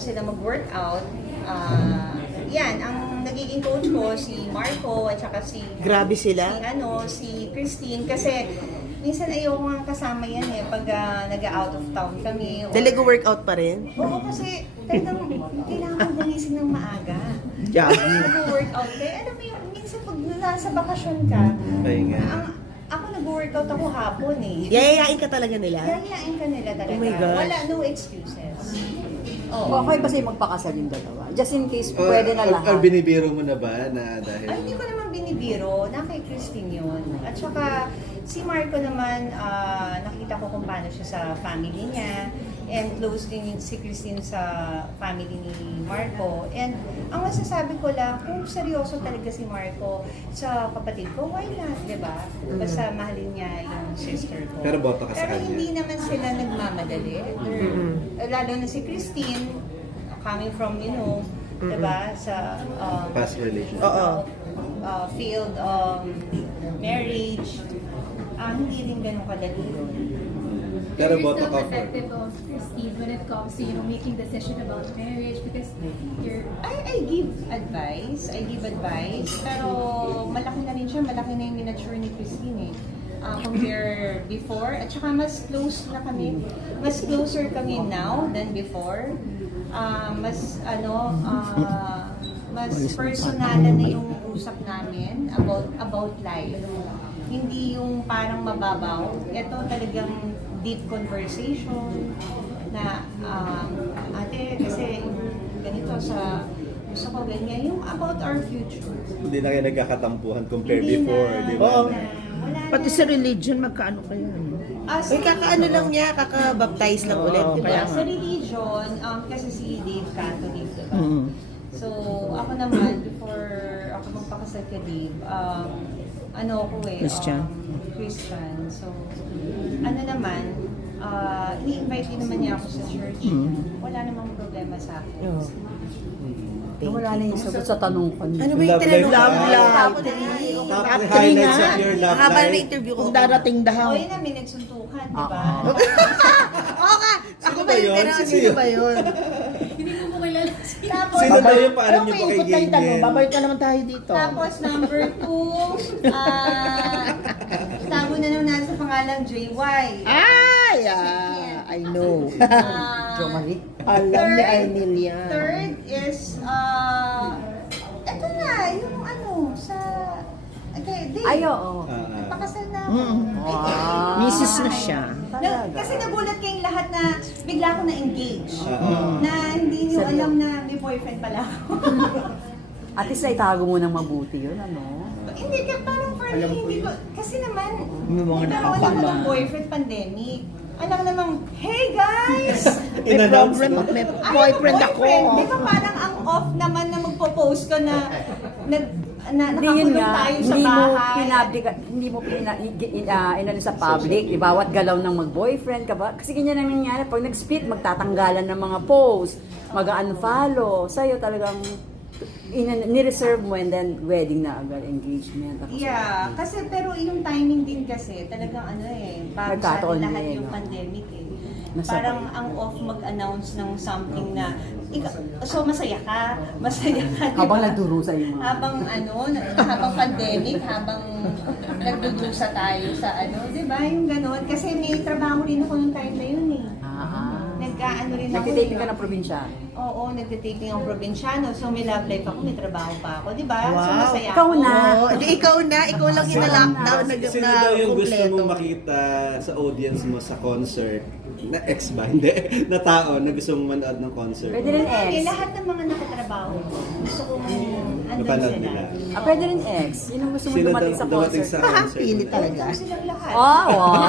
sila mag-workout. Yan, ang nagiging coach ko, si Marco, at saka si... Grabe sila. Si Christine. Kasi minsan ayoko nga kasama yan pag nag-out of town kami. Talaga workout pa rin? Oo, kasi talagang kailangan gumising ng maaga. Yeah. Nag-workout ka. Alam mo yun, minsan pag nasa bakasyon ka, ako nag-workout ako hapon Yayayain ka talaga nila? Yayayain ka nila talaga. Oh my gosh. Wala, no excuses. Okay ba sa'yo magpakasal yung dalawa? Just in case, pwede na lahat. Or binibiro mo na ba na dahil... Ay, hindi ko naman binibiro. Na kay Christine yun. At saka, si Marco naman, nakita ko kung paano siya sa family niya. And close din si Christine sa family ni Marco. And ang masasabi ko lang, kung seryoso talaga si Marco sa kapatid ko, why not, di ba? Basta mahalin niya yung sister ko. Pero boto ka sa Pero kanya. hindi naman sila nagmamadali. Lalo na si Christine, coming from, di ba, sa Past relationship. Oo. field marriage, hindi rin ganun kadali yun. Pero You're boto still ka for... protective of Christine when it comes to, making decision about marriage because you're... I give advice, pero malaki na rin siya, malaki na yung miniature ni Christine compare before, at saka mas closer kami now than before. Mas personalan na yung usap namin about life. Hindi yung parang mababaw. Ito talagang deep conversation na ate, kasi ganito sa gusto ko ganyan, yung about our future. Hindi na kayo nagkakatampuhan compared Hindi before, na. di ba? Oo. Wala Pati na. sa religion, magkaano kaya? Sa Uy, kakaano lang niya, kakabaptize lang ulit, di ba? kaya sa religion, kasi si Dave Catholic, diba? Mm. So, ako naman, before ako magpakasal kay Dave, Christian. Christian. So, ini-invite din naman niya ako sa church. Wala namang problema sa akin. Oo. Wala na yung sagot sa tanong ko. Ano ba yung Love tinanong? life. Love life. Top Top three. 3 highlights nga. of your love Haba life. na interview kung darating daw. O, yun na, may nagsuntukan, di ba? Oo nga. Ako Sino ba ba yung yun? tinanong? Sino Sino yun? ba yun? Hindi mo kilala si... Tapos, Sino ba yung paalam niyo Pero po kay paikot lang yung tanong. Ganyan? Babalik ka naman tayo dito. Tapos number 2, tago na naman natin sa pangalang JY. Ay! I know. Jo Marie. Alam ni Arnil yan. Third is, eto na, yung sa, okay, Dave. Ay, oo. Pakasal na ako. Wow. Misis na siya. Kasi nagulat kayong lahat na bigla ako na-engage. Oo. Na hindi niyo alam na may boyfriend pala ako. At least na itago mo ng mabuti yun, ano? Hindi, parang for me, hindi ko, kasi naman, May mga hindi ako nakapala. ng boyfriend pandemic. Alam namang, hey guys! May In-announce problem, mo. may boyfriend ako. Di ba parang ang off naman na magpo-post ka na Hindi yun nakakulong nga, tayo sa hindi mo bahay. hindi mo inano sa public, bawat galaw ng mag-boyfriend ka ba? Kasi ganyan naman nangyari, pag nag-split, magtatanggalan ng mga post, mag-unfollow. Sa'yo talagang ni-reserve mo and then wedding na agad, engagement. Tapos, Yeah, kasi pero yung timing din kasi talagang bago sa Nagkataon atin lahat din, yung no? pandemic Nasabay. Parang ang off mag-announce ng something na so masaya ka, di habang ba? nagdurusa yung mga... habang pandemic, habang nagdudusa tayo sa di ba? Yung gano'n. Kasi may trabaho rin ako nung time na yun Nagkaano rin ako. Nagtitaping ka ng probinsya. Oo, nagtitaping ang probinsyano. So may love life ako, may trabaho pa ako, di ba? So Wow. masaya Ikaw ako. na. Oo, di ikaw lang yung na-lockdown, Sino daw yung gusto mong makita sa audience mo sa concert? Na ex ba? Hindi. Na tao na gusto mong manood ng concert? Pwede rin ex. Lahat ng mga nakatrabaho, gusto kong andun Mapanood sila. nila. Pwede rin ex. Yun ang gusto mo Sino dumating sa dumating concert. sa concert? Pili talaga. Gusto silang lahat. Oh, wow.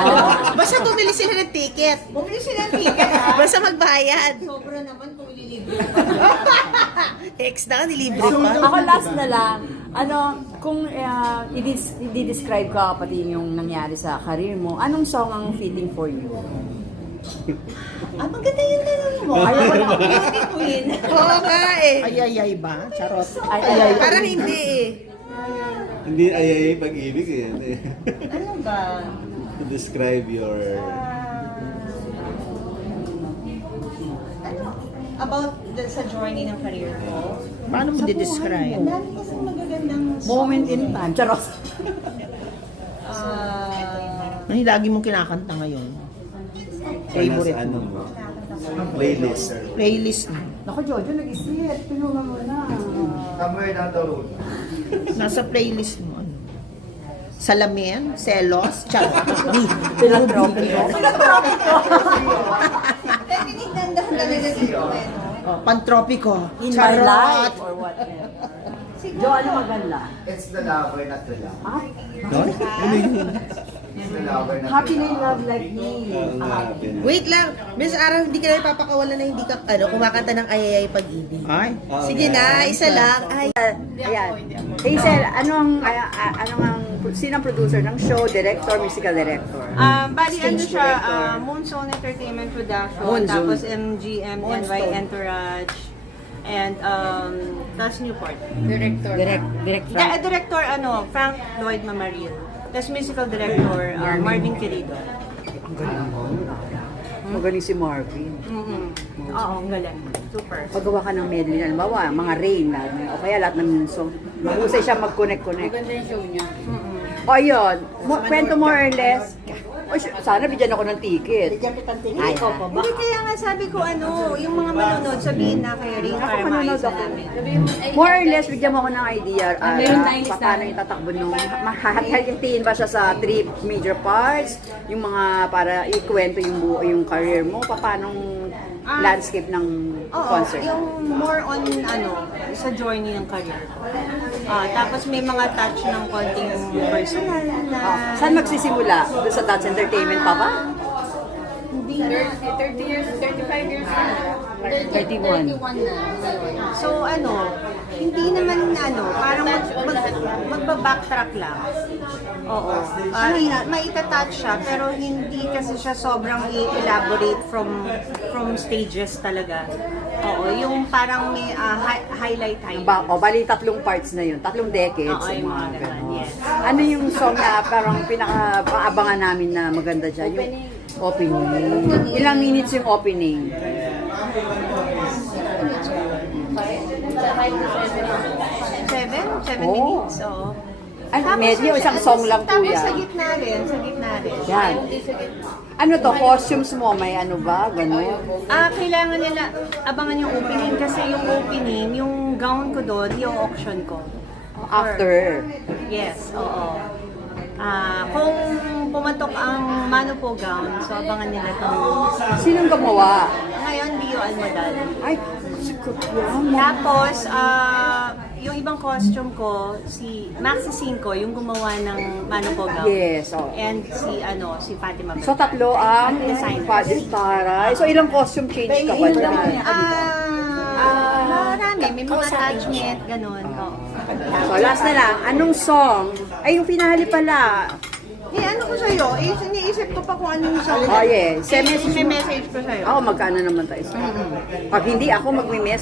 Basta bumili sila ng ticket. Bumili sila ng ticket ha. Basta magbayad. Sobra naman kung ililibre Ex na, nilibre pa. Ako last na lang, kung i-describe ka pati yung nangyari sa career mo, anong song ang fitting for you? Maganda yung tanong mo. Ayoko na. Beauty queen. Oo nga eh. Ay ba? Charot. Ay. Parang hindi eh. Hindi ayayay pag-ibig eh. Ano ba? To describe your... About sa journey ng career ko. Paano mo di-describe? Ang dami kasing magagandang Moment in time. Charot. Ano yung lagi mong kinakanta ngayon? Favorite Nasa ano mo? mo? Playlist. Playlist mo? Naku, Jojo, nag-isip. Pinuha mo na. Somewhere down the road. Nasa playlist mo? Ano? Salamin? Selos? Charot. Philanthropico. Tinignan talaga dito eh, no? Oh, Pantropiko. In my Charot. life or what? Jo, ano maganda? It's the lover, not the love. Ah, It's the lover, not happy the na in love. love like me. Oo nga, ganun. Wait lang. Miss Ara, hindi ka na ipapakawalan na hindi ka kumakanta ng ayayay pag-ibig. Ay? Oo Sige nga. na, isa lang. Ay. Ayan. Hazel, sino ang producer ng show? Director, musical director? Bali, ano Stage siya, director. Moonzone Entertainment Production, Moonzone. tapos MGM, NY Moonstone. Entourage, and tapos Newport. Direct Director, Frank Lloyd Mamaril. Tapos musical director, Marvin Querido. Magaling si Marvin. Oo, ang galing. Super. Paggawa ka ng medley, halimbawa, mga rain, o kaya lahat ng song. Mahusay siya mag-connect-connect. Maganda yung show niya. O yun, kwento more or less. O, sana bigyan ako ng ticket. Bigyan kitang tingin. Ay, Ikaw pa ba? Hindi, kaya nga sabi ko, yung mga manonood, sabihin na kay Ring para manonood maayos ako. namin. More or less, bigyan mo ako ng idea. Paano yung tatakbo nung, hahatiin ba siya sa 3 major parts? Yung mga, para ikwento yung buo, yung career mo, paano landscape ng Oo, concert? yung more on sa journey ng career ko. Tapos may mga touch ng konting personal na... Saan magsisimula? Doon sa Dance Entertainment pa ba? Hindi na. 30 years, 35 years na. 31. So hindi naman parang magba-backtrack lang. Oo. Maitatouch siya pero hindi kasi siya sobrang i-elaborate from stages talaga. Oo, yung parang may highlight. Bali 3 parts na yun, 3 decades. Oo, yung mga ganun, ganon. yes. Ano yung song na parang pinaka-paabangan namin na maganda dyan? Yung opening. Ilang minutes yung opening? 7 Oh. minutes, oo. Ano, medyo isang song lang po Tapos yan. sa gitna rin. Yan. Ano to, costumes mo? May ano ba? Ganon? Kailangan nila abangan yung opening kasi yung opening, yung gown ko doon, yung auction ko. After. Yes, oo. Kung pumatok ang Mano Po gown, so abangan nila ito. Sinong gumawa? Ngayon, Dio Almadal. Ay, sikot yan. Tapos, yung ibang costume ko, si Maxi Cinco, yung gumawa ng Mano Po gown. Yes, oh. And si Fatima. So, 3 ang Design. Taray. So, ilang costume change ka ba dyan? Marami. May mga attachment, ganun. Oo. So, last na lang. Anong song? Ay, yung finale pala. Ano ko sa'yo? Iniisip ko pa kung anong sa'yo. Oh, yes. May message ko sa'yo. Ako, magkano naman tayo? Pag hindi ako magme-message,